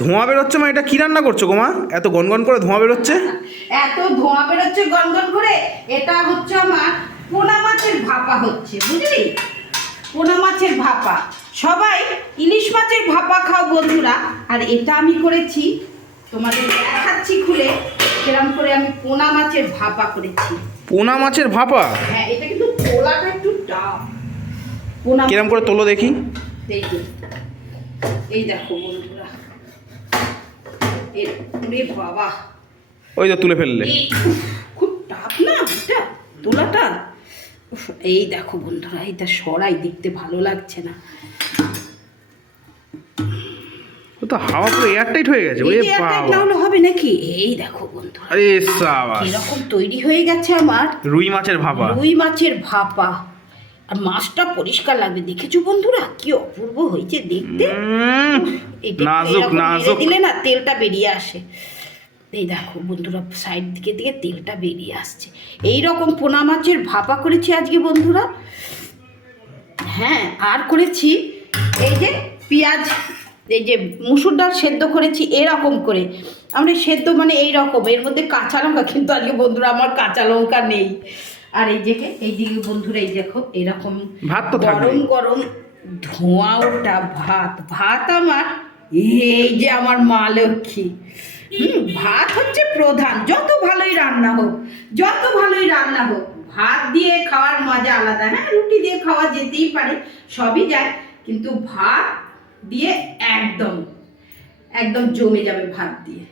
ধোঁয়া বেরোচ্ছে মা, এটা কি রান্না করছো গো মা? এত গনগন করে ধোঁয়া বেরোচ্ছে। এত ধোঁয়া বেরোচ্ছে গনগন করে, এটা হচ্ছে আমার পোনা মাছের ভাপা হচ্ছে, বুঝলি? পোনা মাছের ভাপা। সবাই ইলিশ মাছের ভাপা খাও বন্ধুরা, আর এটা আমি করেছি, তোমাদের দেখাচ্ছি খুলে কিরম করে আমি পোনা মাছের ভাপা করেছি। পোনা মাছের ভাপা? হ্যাঁ, এটা কিন্তু পোলাটা একটু টাফ। পোনা কিরম করে তোলো দেখি। এই দেখো বন্ধুরা, রে বাবা, ওই তো তুলে ফেললে। খুব টাফ না এটা তোলাটা। এই দেখো বন্ধুরা, এটা সরাই, দেখতে ভালো লাগছে না। ও তো হাওয়া পুরো এয়ারটাইট হয়ে গেছে। ওরে বাবা, না হলে হবে নাকি? এই দেখো বন্ধুরা, আরে সাবাস, এরকম তৈরি হয়ে গেছে আমার রুই মাছের ভাপা। রুই মাছের ভাপা। আর মাছটা পরিষ্কার লাগবে, দেখেছো বন্ধুরা কি অপূর্ব হয়েছে দেখতে। নাজুক নাজুক দিলে না তেলটা বেরিয়ে আসে। এই দেখো বন্ধুরা, সাইড দিকে দিকে তেলটা বেরিয়ে আসছে। এই রকম পোনা মাছের ভাপা করেছি আজকে বন্ধুরা। হ্যাঁ, আর করেছি এই যে পেঁয়াজ, এই যে মুসুর ডাল সেদ্ধ করেছি এরকম করে। আমরা সেদ্ধ মানে এই রকম, এর মধ্যে কাঁচা লঙ্কা, কিন্তু আজকে বন্ধুরা আমার কাঁচা লঙ্কা নেই। আর এই যে এইদিকে বন্ধুরা, এই দেখো এরকম ভাত তো গরম গরম ধোঁয়া ওঠা ভাত আমার, এই যে আমার মা লক্ষ্মী। ভাত হচ্ছে প্রধান, যত ভালোই রান্না হোক ভাত দিয়ে খাওয়ার মজা আলাদা। হ্যাঁ, রুটি দিয়ে খাওয়া যেতেই পারে, সবই যায়, কিন্তু ভাত দিয়ে একদম একদম জমে যাবে ভাত দিয়ে।